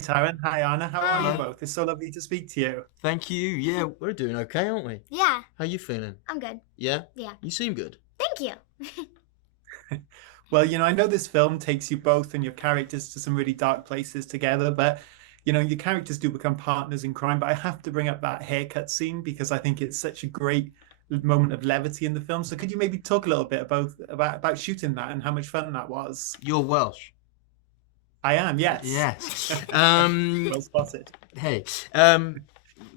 Taron. Hi, Anna. How are you Hi. both? It's so lovely to speak to you. Thank you. Yeah, we're doing okay, aren't we? Yeah, How you feeling? I'm good. Yeah? Yeah. You seem good. Thank you. Well, I know this film takes you both and your characters to some really dark places together, but your characters do become partners in crime. But I have to bring up that haircut scene because I think it's such a great moment of levity in the film. So could you maybe talk a little bit about shooting that and how much fun that was? You're Welsh. I am, yes. Yes. Well spotted. Hey, do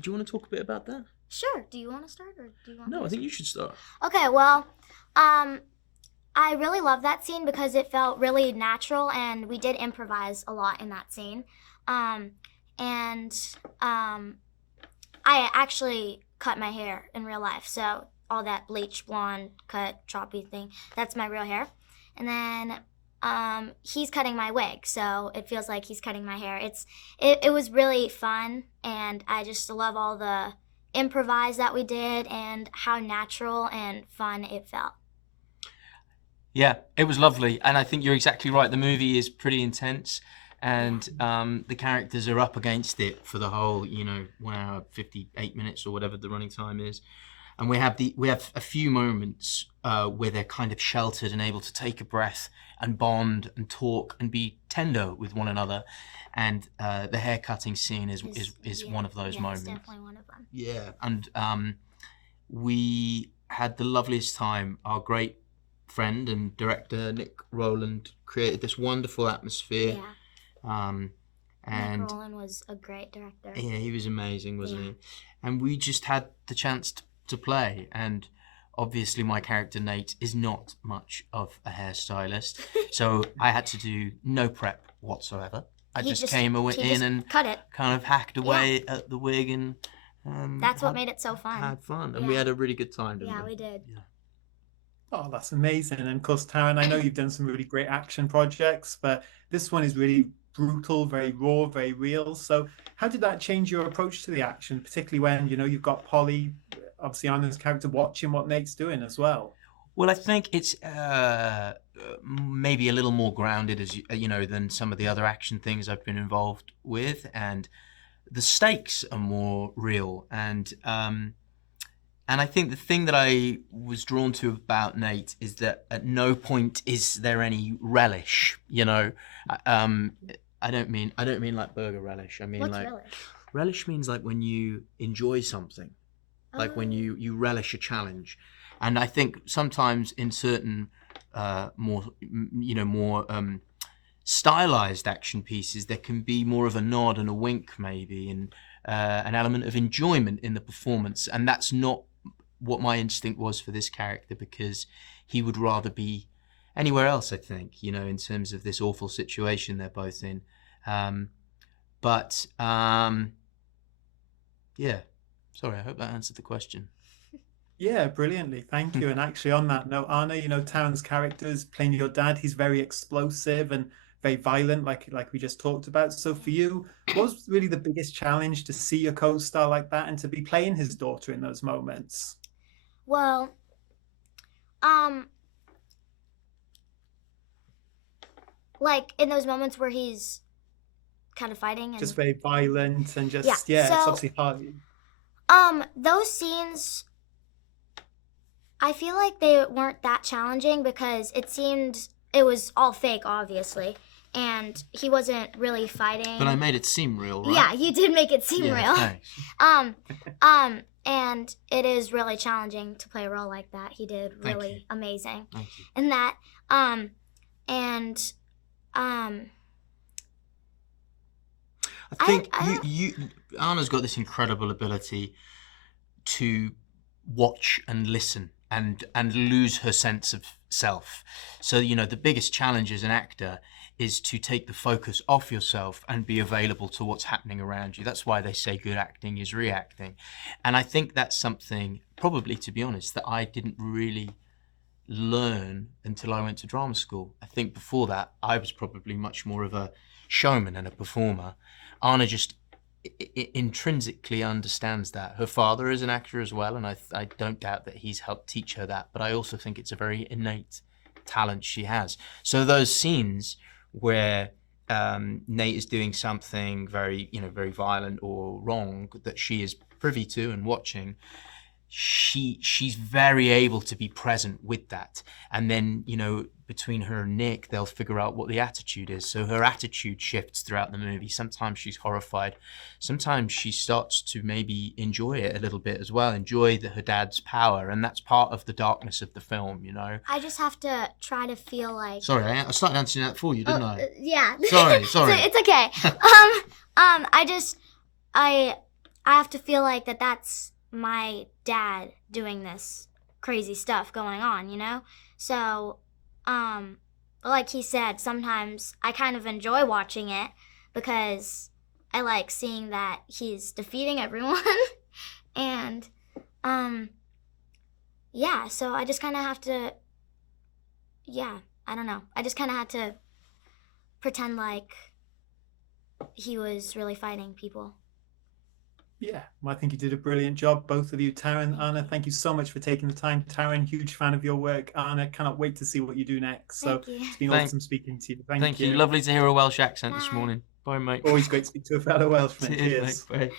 you want to talk a bit about that? Sure. Do you want to start or do you want me No, to I think start? you should start. Okay, well, I really love that scene because it felt really natural and we did improvise a lot in that scene. And I actually cut my hair in real life, so all that bleach blonde cut choppy thing, that's my real hair. And then he's cutting my wig, so it feels like he's cutting my hair. It was really fun, and I just love all the improvise that we did and how natural and fun it felt. Yeah, it was lovely, and I think you're exactly right. The movie is pretty intense, and the characters are up against it for the whole, 1 hour 58 minutes or whatever the running time is. And we have a few moments where they're kind of sheltered and able to take a breath and bond and talk and be tender with one another. And the hair cutting scene is one of those moments. It's definitely one of them. Yeah, and we had the loveliest time. Our great friend and director Nick Rowland created this wonderful atmosphere. Yeah. And Nick Rowland was a great director. yeah, he was amazing, wasn't he? And we just had the chance to play. And obviously, my character Nate is not much of a hairstylist, so I had to do no prep whatsoever. I just came in and cut it. kind of hacked away at the wig and. That's what made it so fun. Had fun, and we had a really good time, didn't we? Yeah, we did. Yeah. Oh, that's amazing. And of course, Taron, I know you've done some really great action projects, but this one is really brutal, very raw, very real. So how did that change your approach to the action, particularly when, you've got Polly, obviously Anna's character, watching what Nate's doing as well? Well, I think it's maybe a little more grounded, as than some of the other action things I've been involved with, and the stakes are more real. And I think the thing that I was drawn to about Nate is that at no point is there any relish. I don't mean like burger relish. I mean, What's like relish? relish means like when you enjoy something, like when you relish a challenge. And I think sometimes in certain more stylized action pieces, there can be more of a nod and a wink, maybe, and an element of enjoyment in the performance. And that's not what my instinct was for this character, because he would rather be anywhere else, I think, in terms of this awful situation they're both in. Yeah. Sorry, I hope that answered the question. Yeah, brilliantly. Thank you. And actually, on that note, Anna, Taron's character is playing your dad. He's very explosive and very violent, like we just talked about. So for you, what was really the biggest challenge to see your co-star like that and to be playing his daughter in those moments? Well, like in those moments where he's kind of fighting and Just very violent and just, Yeah, it's so- obviously hard. those scenes, I feel like they weren't that challenging because it was all fake, obviously, and he wasn't really fighting. But I made it seem real, right? Yeah, you did make it seem real. Thanks. And it is really challenging to play a role like that. He did Thank really you. amazing. Thank you. And that, I think Anna's got this incredible ability to watch and listen and lose her sense of self. So, the biggest challenge as an actor is to take the focus off yourself and be available to what's happening around you. That's why they say good acting is reacting. And I think that's something, probably, to be honest, that I didn't really learn until I went to drama school. I think before that, I was probably much more of a showman and a performer. Anna just intrinsically understands that. Her father is an actor as well, and I don't doubt that he's helped teach her that, but I also think it's a very innate talent she has. So those scenes where Nate is doing something very, very violent or wrong that she is privy to and watching, she's very able to be present with that. And then, between her and Nick, they'll figure out what the attitude is. So her attitude shifts throughout the movie. Sometimes she's horrified. Sometimes she starts to maybe enjoy it a little bit as well, enjoy her dad's power. And that's part of the darkness of the film, I just have to try to feel like... Sorry, I started answering that for you, didn't I? Yeah. Sorry. It's okay. I have to feel like that's my dad doing this crazy stuff going on, So, like he said, sometimes I kind of enjoy watching it because I like seeing that he's defeating everyone. And, yeah, so I just kind of have to, I don't know. I just kind of had to pretend like he was really fighting people. Yeah, well, I think you did a brilliant job, both of you. Taron, Anna, thank you so much for taking the time. Taron, huge fan of your work. Anna, cannot wait to see what you do next. Thank you. It's been awesome speaking to you. Thank you. Lovely to hear a Welsh accent this Bye. morning. Bye, mate. Always great to speak to a fellow Welshman. Cheers, Cheers. mate. Bye.